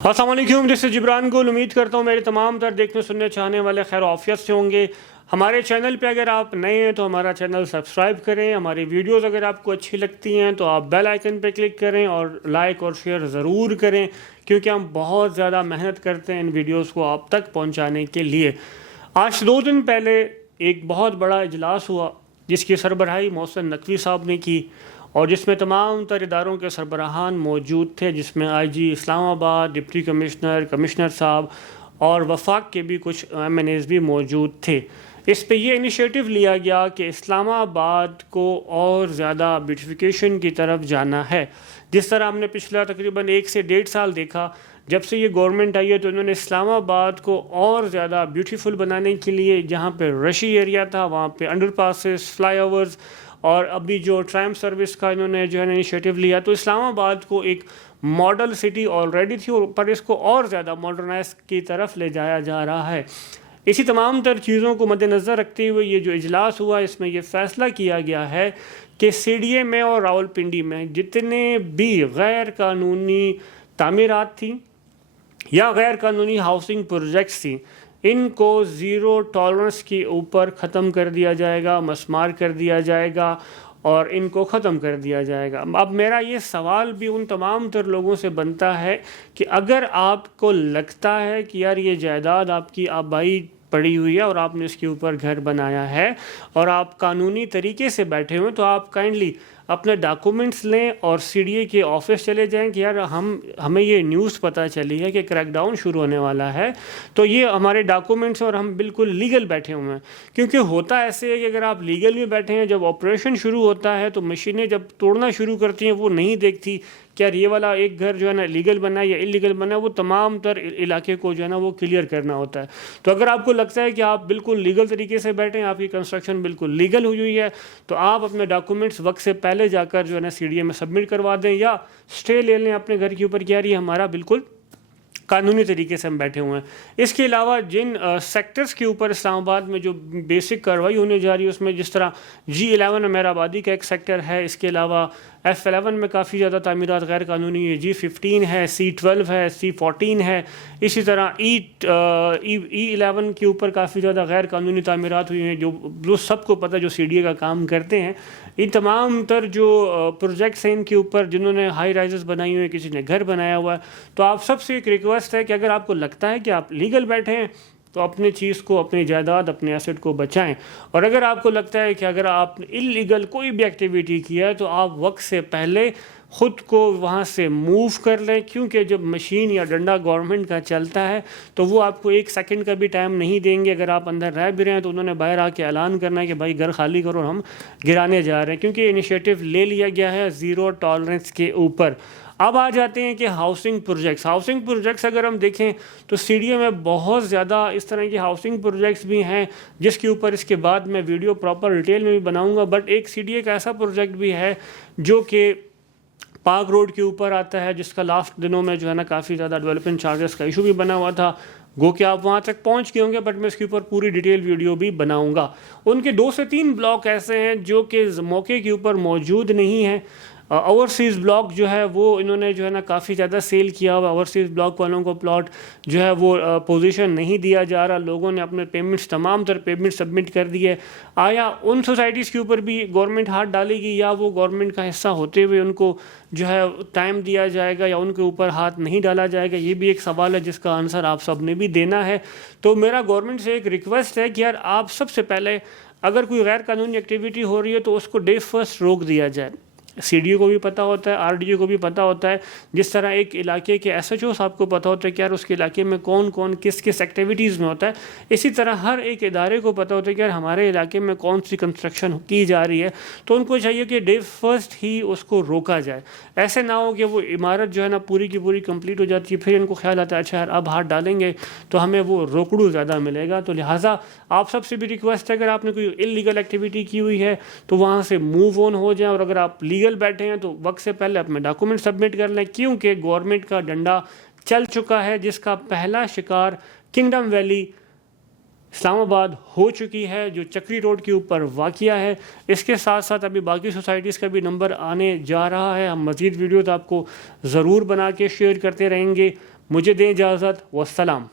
السلام علیکم، دس از جبران گل۔ امید کرتا ہوں میرے تمام تر دیکھنے سننے چاہنے والے خیر و عافیت سے ہوں گے۔ ہمارے چینل پہ اگر آپ نئے ہیں تو ہمارا چینل سبسکرائب کریں۔ ہماری ویڈیوز اگر آپ کو اچھی لگتی ہیں تو آپ بیل آئیکن پہ کلک کریں اور لائک اور شیئر ضرور کریں، کیونکہ ہم بہت زیادہ محنت کرتے ہیں ان ویڈیوز کو آپ تک پہنچانے کے لیے۔ آج 2 دن پہلے ایک بہت بڑا اجلاس ہوا جس کی سربراہی محسن نقوی صاحب نے کی، اور جس میں تمام تر اداروں کے سربراہان موجود تھے، جس میں آئی جی اسلام آباد، ڈپٹی کمشنر، کمشنر صاحب اور وفاق کے بھی کچھ ایم این ایز بھی موجود تھے۔ اس پہ یہ انیشیٹو لیا گیا کہ اسلام آباد کو اور زیادہ بیوٹیفیکیشن کی طرف جانا ہے۔ جس طرح ہم نے پچھلا تقریباً 1 سے 1.5 سال دیکھا، جب سے یہ گورنمنٹ آئی ہے تو انہوں نے اسلام آباد کو اور زیادہ بیوٹیفل بنانے کے لیے جہاں پہ رشی ایریا تھا وہاں پہ انڈر پاسز، فلائی اوورز، اور ابھی جو ٹرام سروس کا انہوں نے جو ہے انیشیٹو لیا، تو اسلام آباد کو ایک ماڈل سٹی آلریڈی تھی اور پر اس کو اور زیادہ ماڈرنائز کی طرف لے جایا جا رہا ہے۔ اسی تمام تر چیزوں کو مد نظر رکھتے ہوئے یہ جو اجلاس ہوا، اس میں یہ فیصلہ کیا گیا ہے کہ سی ڈی اے میں اور راولپنڈی میں جتنے بھی غیر قانونی تعمیرات تھیں یا غیر قانونی ہاؤسنگ پروجیکٹس تھیں، ان کو زیرو ٹالرنس کے اوپر ختم کر دیا جائے گا، مسمار کر دیا جائے گا اور ان کو ختم کر دیا جائے گا۔ اب میرا یہ سوال بھی ان تمام تر لوگوں سے بنتا ہے کہ اگر آپ کو لگتا ہے کہ یار یہ جائیداد آپ کی آبائی پڑی ہوئی ہے اور آپ نے اس کے اوپر گھر بنایا ہے اور آپ قانونی طریقے سے بیٹھے ہوئے، تو آپ کائنڈلی اپنے ڈاکومنٹس لیں اور سی ڈی اے کے آفس چلے جائیں کہ یار ہمیں یہ نیوز پتہ چلی ہے کہ کریک ڈاؤن شروع ہونے والا ہے، تو یہ ہمارے ڈاکومنٹس اور ہم بالکل لیگل بیٹھے ہوئے ہیں۔ کیونکہ ہوتا ایسے ہے کہ اگر آپ لیگل میں بیٹھے ہیں، جب آپریشن شروع ہوتا ہے تو مشینیں جب توڑنا شروع کرتی ہیں وہ نہیں دیکھتی کہ یار یہ والا ایک گھر جو ہے نا لیگل بنا ہے یا انلیگل بنا ہے، وہ تمام تر علاقے کو جو ہے نا وہ کلیئر کرنا ہوتا ہے۔ تو اگر آپ کو لگتا ہے کہ آپ بالکل لیگل طریقے سے بیٹھے ہیں، آپ کی کنسٹرکشن بالکل لیگل ہوئی ہے، تو آپ اپنے ڈاکومنٹس وقت سے پہلے جا کر جو ہے نا سی ڈی اے میں سبمٹ کروا دیں یا اسٹے لے لیں اپنے گھر کے اوپر کہ یار یہ ہمارا بالکل قانونی طریقے سے ہم بیٹھے ہوئے ہیں۔ اس کے علاوہ جن سیکٹرز کے اوپر اسلام آباد میں جو بیسک کارروائی ہونے جا رہی ہے، اس میں جس طرح G11 امیر آبادی کا ایک سیکٹر ہے، اس کے علاوہ F11 میں کافی زیادہ تعمیرات غیر قانونی ہے، G15 ہے، C12 ہے، C14 ہے، اسی طرح E11 کے اوپر کافی زیادہ غیر قانونی تعمیرات ہوئی ہیں، جو سب کو پتہ جو سی ڈی اے کا کام کرتے ہیں۔ ان تمام تر جو پروجیکٹس ہیں ان کے اوپر جنہوں نے ہائی رائزز بنائی ہوئی ہیں، کسی نے گھر بنایا ہوا ہے، تو آپ سب سے ایک ریکویسٹ ہے کہ اگر آپ کو لگتا ہے کہ آپ لیگل بیٹھے ہیں تو اپنی چیز کو، اپنی جائیداد، اپنے ایسٹ کو بچائیں، اور اگر آپ کو لگتا ہے کہ اگر آپ نے انلیگل کوئی بھی ایکٹیویٹی کیا ہے تو آپ وقت سے پہلے خود کو وہاں سے موو کر لیں، کیونکہ جب مشین یا ڈنڈا گورنمنٹ کا چلتا ہے تو وہ آپ کو 1 سیکنڈ کا بھی ٹائم نہیں دیں گے۔ اگر آپ اندر رہ بھی رہے ہیں تو انہوں نے باہر آ کے اعلان کرنا ہے کہ بھائی گھر خالی کرو، ہم گرانے جا رہے ہیں، کیونکہ یہ انیشیٹو لے لیا گیا ہے زیرو ٹالرنس کے اوپر۔ اب آ جاتے ہیں کہ ہاؤسنگ پروجیکٹس اگر ہم دیکھیں تو سی ڈی اے میں بہت زیادہ اس طرح کی ہاؤسنگ پروجیکٹس بھی ہیں جس کے اوپر اس کے بعد میں ویڈیو پراپر ڈیٹیل میں بھی بناؤں گا، بٹ ایک سی ڈی اے کا ایسا پروجیکٹ بھی ہے جو کہ پاک روڈ کے اوپر آتا ہے، جس کا لاسٹ دنوں میں جو ہے نا کافی زیادہ ڈیولپمنٹ چارجز کا ایشو بھی بنا ہوا تھا، گو کہ آپ وہاں تک پہنچ گئے ہوں گے، بٹ میں اس کے اوپر پوری ڈیٹیل ویڈیو بھی بناؤں گا۔ ان کے 2 سے 3 بلاک ایسے ہیں جو کہ موقع کے اوپر موجود نہیں ہیں۔ اوورسیز بلاک جو ہے وہ انہوں نے جو ہے نا کافی زیادہ سیل کیا ہوا، اوورسیز بلاک والوں کو پلاٹ جو ہے وہ پوزیشن نہیں دیا جا رہا، لوگوں نے اپنے پیمنٹس، تمام تر پیمنٹ سبمٹ کر دیے۔ آیا ان سوسائٹیز کے اوپر بھی گورنمنٹ ہاتھ ڈالے گی یا وہ گورنمنٹ کا حصہ ہوتے ہوئے ان کو جو ہے ٹائم دیا جائے گا یا ان کے اوپر ہاتھ نہیں ڈالا جائے گا؟ یہ بھی ایک سوال ہے جس کا آنسر آپ سب نے بھی دینا ہے۔ تو میرا گورنمنٹ سے ایک ریکویسٹ ہے کہ یار آپ سب سے پہلے اگر کوئی غیر قانونی ایکٹیویٹی ہو رہی ہے تو اس کو ڈے فرسٹ روک دیا جائے۔ سی ڈی او کو بھی پتہ ہوتا ہے، آر ڈی او کو بھی پتہ ہوتا ہے، جس طرح ایک علاقے کے ایس ایچ او صاحب کو پتہ ہوتا ہے کہ یار اس کے علاقے میں کون کون کس کس ایکٹیویٹیز میں ہوتا ہے، اسی طرح ہر ایک ادارے کو پتہ ہوتا ہے کہ یار ہمارے علاقے میں کون سی کنسٹرکشن کی جا رہی ہے، تو ان کو چاہیے کہ ڈے فرسٹ ہی اس کو روکا جائے۔ ایسے نہ ہو کہ وہ عمارت جو ہے نا پوری کی پوری کمپلیٹ ہو جاتی ہے، پھر ان کو خیال آتا ہے اچھا یار اب ہاتھ ڈالیں گے تو ہمیں وہ روکڑو زیادہ ملے گا۔ تو لہٰذا آپ سب سے بھی ریکویسٹ ہے اگر آپ نے کوئی انلیگل ایکٹیویٹی کی ہوئی ہے تو وہاں سے موو آن ہو جائیں، اور اگر آپ لیگل بیٹھے ہیں تو وقت سے پہلے اپنے ڈاکومنٹ سبمٹ کر لیں، کیونکہ گورنمنٹ کا ڈنڈا چل چکا ہے، جس کا پہلا شکار کنگڈم ویلی اسلام آباد ہو چکی ہے، جو چکری روڈ کے اوپر واقع ہے۔ اس کے ساتھ ساتھ ابھی باقی سوسائٹیز کا بھی نمبر آنے جا رہا ہے، ہم مزید ویڈیوز آپ کو ضرور بنا کے شیئر کرتے رہیں گے۔ مجھے دیں اجازت، والسلام.